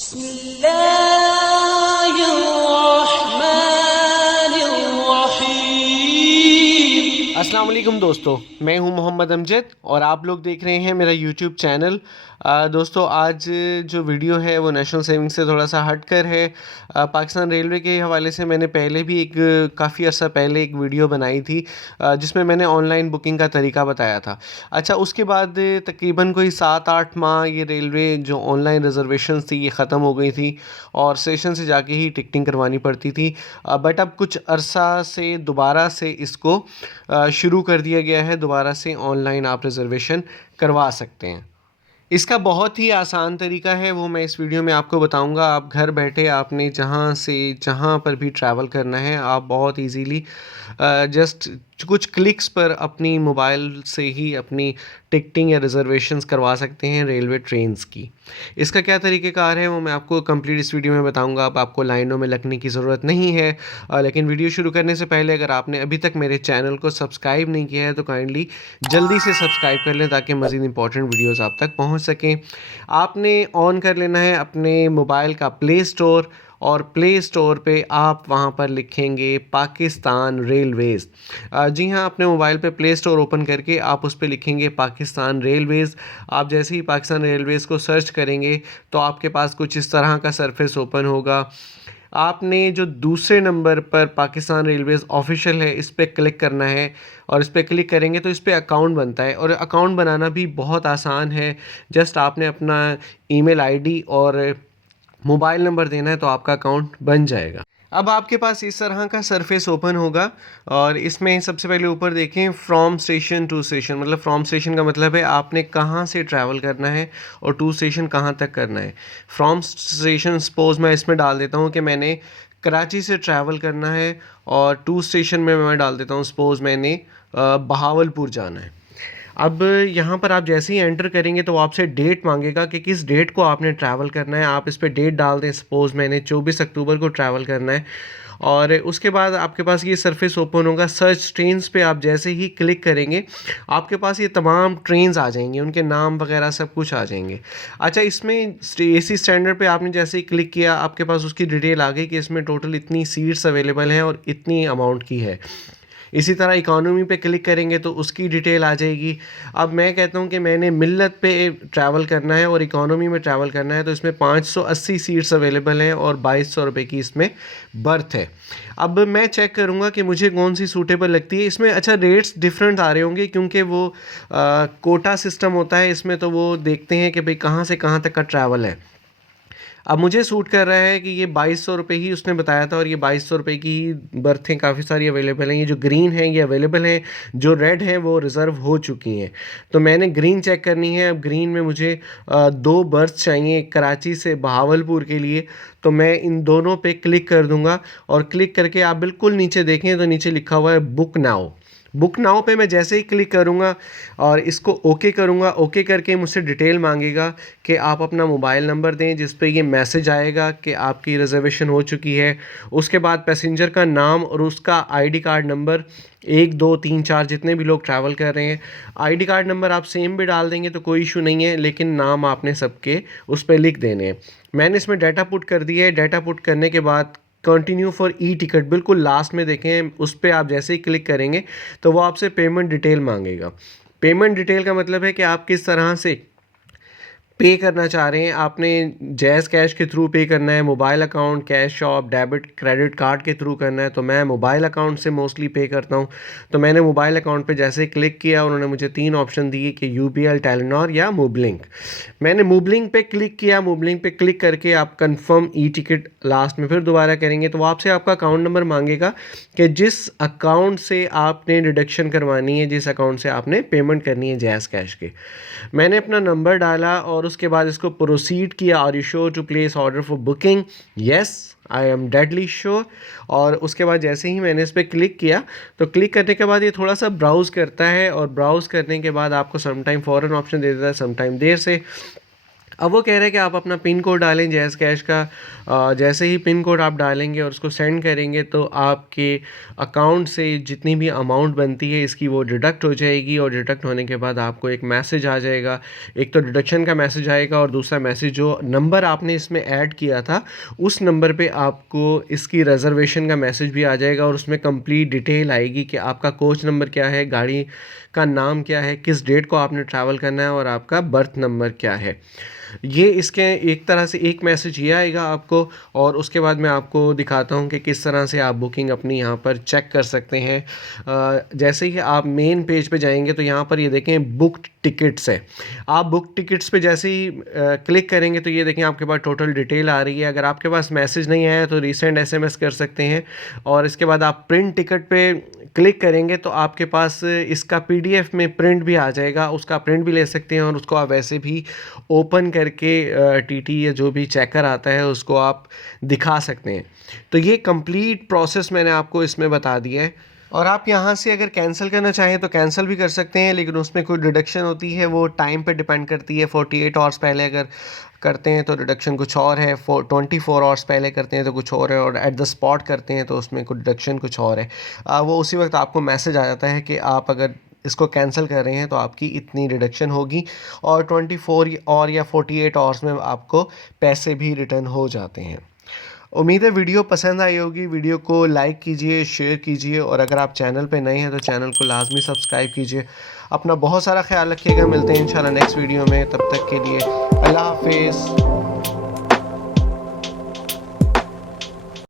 अस्सलाम वालेकुम दोस्तों, मैं हूं मोहम्मद अमजद और आप लोग देख रहे हैं मेरा यूट्यूब चैनल। दोस्तों, आज जो वीडियो है वो नेशनल सेविंग से थोड़ा सा हट कर है। पाकिस्तान रेलवे के हवाले से मैंने पहले भी काफ़ी अर्सा पहले एक वीडियो बनाई थी जिसमें मैंने ऑनलाइन बुकिंग का तरीका बताया था। अच्छा, उसके बाद तकरीबन कोई 7-8 माह ये रेलवे जो ऑनलाइन रिजर्वेशन थी ये ख़त्म हो गई थी और स्टेशन से जाके ही टिकटिंग करवानी पड़ती थी। बट अब कुछ अरसा से दोबारा से इसको शुरू कर दिया गया है। दोबारा से ऑनलाइन आप रिज़र्वेशन करवा सकते हैं। इसका बहुत ही आसान तरीका है, वो मैं इस वीडियो में आपको बताऊंगा। आप घर बैठे आपने जहां से जहां पर भी ट्रैवल करना है, आप बहुत इजीली जस्ट कुछ क्लिक्स पर अपनी मोबाइल से ही अपनी टिकटिंग या रिज़र्वेशंस करवा सकते हैं रेलवे ट्रेन्स की। इसका क्या तरीक़ेकार है वो मैं आपको कंप्लीट इस वीडियो में बताऊंगा। अब आपको लाइनों में लगने की ज़रूरत नहीं है। लेकिन वीडियो शुरू करने से पहले अगर आपने अभी तक मेरे चैनल को सब्सक्राइब नहीं किया है तो काइंडली जल्दी से सब्सक्राइब कर लें ताकि मज़ीद इंपॉर्टेंट वीडियोज़ आप तक पहुँच सकें। आपने ऑन कर लेना है अपने मोबाइल का प्ले स्टोर और प्ले स्टोर पे आप वहाँ पर लिखेंगे पाकिस्तान रेलवेज़। जी हाँ, अपने मोबाइल पे प्ले स्टोर ओपन करके आप उस पे लिखेंगे पाकिस्तान रेलवेज़। आप जैसे ही पाकिस्तान रेलवेज़ को सर्च करेंगे तो आपके पास कुछ इस तरह का सरफेस ओपन होगा। आपने जो दूसरे नंबर पर पाकिस्तान रेलवेज़ ऑफिशियल है इस पे क्लिक करना है और इस पे क्लिक करेंगे तो इस पे अकाउंट बनता है और अकाउंट बनाना भी बहुत आसान है। जस्ट आपने अपना ईमेल आईडी और मोबाइल नंबर देना है तो आपका अकाउंट बन जाएगा। अब आपके पास इस तरह का सरफेस ओपन होगा और इसमें सबसे पहले ऊपर देखें फ्रॉम स्टेशन टू स्टेशन। मतलब फ्रॉम स्टेशन का मतलब है आपने कहाँ से ट्रैवल करना है और टू स्टेशन कहाँ तक करना है। फ्रॉम स्टेशन सपोज़ मैं इसमें डाल देता हूँ कि मैंने कराची से ट्रैवल करना है और टू स्टेशन में मैं डाल देता हूँ सपोज़ मैंने बहावलपुर जाना है। अब यहाँ पर आप जैसे ही एंटर करेंगे तो वो आपसे डेट मांगेगा कि किस डेट को आपने ट्रैवल करना है। आप इस पे डेट डाल दें, सपोज़ मैंने 24 अक्टूबर को ट्रैवल करना है और उसके बाद आपके पास ये सरफेस ओपन होगा। सर्च ट्रेन्स पे आप जैसे ही क्लिक करेंगे आपके पास ये तमाम ट्रेन्स आ जाएंगे, उनके नाम वगैरह सब कुछ आ जाएंगे। अच्छा, इसमें एसी स्टैंडर्ड पे आपने जैसे ही क्लिक किया आपके पास उसकी डिटेल आ गई कि इसमें टोटल इतनी सीट्स अवेलेबल हैं और इतनी अमाउंट की है। इसी तरह इकॉनमी पे क्लिक करेंगे तो उसकी डिटेल आ जाएगी। अब मैं कहता हूँ कि मैंने मिल्लत पे ट्रैवल करना है और इकॉनमी में ट्रैवल करना है तो इसमें 580 सीट्स अवेलेबल हैं और 2200 रुपये की इसमें बर्थ है। अब मैं चेक करूँगा कि मुझे कौन सी सूटेबल लगती है इसमें। अच्छा, रेट्स डिफरेंट आ रहे होंगे क्योंकि वो कोटा सिस्टम होता है इसमें, तो वो देखते हैं कि भाई कहाँ से कहाँ तक का ट्रैवल है। अब मुझे सूट कर रहा है कि ये 2200 रुपये ही उसने बताया था और ये 2200 रुपये की ही बर्थें काफ़ी सारी अवेलेबल हैं। ये जो ग्रीन हैं ये अवेलेबल हैं, जो रेड हैं वो रिज़र्व हो चुकी हैं। तो मैंने ग्रीन चेक करनी है। अब ग्रीन में मुझे 2 बर्थ चाहिए कराची से बहावलपुर के लिए, तो मैं इन दोनों पे क्लिक कर दूँगा और क्लिक करके आप बिल्कुल नीचे देखें तो नीचे लिखा हुआ है बुक नाउ। बुक नाउ पे मैं जैसे ही क्लिक करूँगा और इसको ओके करूँगा, ओके करके मुझसे डिटेल मांगेगा कि आप अपना मोबाइल नंबर दें जिस पे ये मैसेज आएगा कि आपकी रिज़र्वेशन हो चुकी है। उसके बाद पैसेंजर का नाम और उसका आईडी कार्ड नंबर, 1 2 3 4 जितने भी लोग ट्रैवल कर रहे हैं। आईडी कार्ड नंबर आप सेम भी डाल देंगे तो कोई इशू नहीं है, लेकिन नाम आपने सबके उस पर लिख देने हैं। मैंने इसमें डाटा पुट कर दिया है। डाटा पुट करने के बाद कंटिन्यू फॉर ई टिकट बिल्कुल लास्ट में देखें, उस पर आप जैसे ही क्लिक करेंगे तो वो आपसे पेमेंट डिटेल मांगेगा। पेमेंट डिटेल का मतलब है कि आप किस तरह से पे करना चाह रहे हैं। आपने जैज़ कैश के थ्रू पे करना है, mobile account, cash shop, debit credit card के थ्रू करना है। तो मैं मोबाइल अकाउंट से मोस्टली पे करता हूं। तो मैंने मोबाइल अकाउंट पे जैसे क्लिक किया उन्होंने मुझे 3 ऑप्शन दिए कि यूबीएल, टेलीनॉर या मोबलिंक। मैंने मोबलिंक पे क्लिक किया। मोबलिंक पे क्लिक करके आप कंफर्म ई टिकट लास्ट में फिर दोबारा करेंगे तो वो आपसे आपका अकाउंट नंबर मांगेगा कि जिस अकाउंट से आपने डिडक्शन करवानी है, जिस अकाउंट से आपने पेमेंट करनी है जैज़ कैश के। मैंने अपना नंबर डाला और उसके बाद इसको प्रोसीड किया। Are you sure to place order for booking? Yes, I am deadly sure. और उसके बाद जैसे ही मैंने इस पर क्लिक किया तो क्लिक करने के बाद ये थोड़ा सा ब्राउज़ करता है और ब्राउज़ करने के बाद आपको समटाइम फ़ौरन ऑप्शन दे देता है, समटाइम देर से। अब वो कह रहे हैं कि आप अपना पिन कोड डालें जैज़ कैश का। जैसे ही पिन कोड आप डालेंगे और उसको सेंड करेंगे तो आपके अकाउंट से जितनी भी अमाउंट बनती है इसकी वो डिडक्ट हो जाएगी, और डिडक्ट होने के बाद आपको एक मैसेज आ जाएगा। एक तो डिडक्शन का मैसेज आएगा और दूसरा मैसेज जो नंबर आपने इसमें ऐड किया था उस नंबर पे आपको इसकी रिज़र्वेशन का मैसेज भी आ जाएगा, और उसमें कंप्लीट डिटेल आएगी कि आपका कोच नंबर क्या है, गाड़ी का नाम क्या है, किस डेट को आपने ट्रैवल करना है और आपका बर्थ नंबर क्या है। ये इसके एक तरह से एक मैसेज ये आएगा आपको, और उसके बाद मैं आपको दिखाता हूँ कि किस तरह से आप बुकिंग अपनी यहाँ पर चेक कर सकते हैं। जैसे ही आप मेन पेज पे जाएंगे तो यहाँ पर ये देखें बुक टिकट्स है। आप बुक टिकट्स पे जैसे ही क्लिक करेंगे तो ये देखें आपके पास टोटल डिटेल आ रही है। अगर आपके पास मैसेज नहीं आया तो रीसेंट एसएमएस कर सकते हैं, और इसके बाद आप प्रिंट टिकट पे क्लिक करेंगे तो आपके पास इसका पीडीएफ में प्रिंट भी आ जाएगा, उसका प्रिंट भी ले सकते हैं और उसको आप वैसे भी ओपन करके टीटी या जो भी चेकर आता है उसको आप दिखा सकते हैं। तो ये कंप्लीट प्रोसेस मैंने आपको इसमें बता दिया है। और आप यहाँ से अगर कैंसिल करना चाहें तो कैंसिल भी कर सकते हैं, लेकिन उसमें कोई डिडक्शन होती है वो टाइम पे डिपेंड करती है। 48 आवर्स पहले अगर करते हैं तो डिडक्शन कुछ और है, 24 आवर्स पहले करते हैं तो कुछ और है, और एट द स्पॉट करते हैं तो उसमें कुछ डिडक्शन कुछ और है। वो उसी वक्त आपको मैसेज आ जाता है कि आप अगर इसको कैंसिल कर रहे हैं तो आपकी इतनी डिडक्शन होगी, और 24 और या 48 आवर्स में आपको पैसे भी रिटर्न हो जाते हैं। उम्मीद है वीडियो पसंद आई होगी। वीडियो को लाइक कीजिए, शेयर कीजिए, और अगर आप चैनल पे नए हैं तो चैनल को लाजमी सब्सक्राइब कीजिए। अपना बहुत सारा ख्याल रखिएगा। मिलते हैं इंशाल्लाह नेक्स्ट वीडियो में, तब तक के लिए अल्लाह हाफिज़।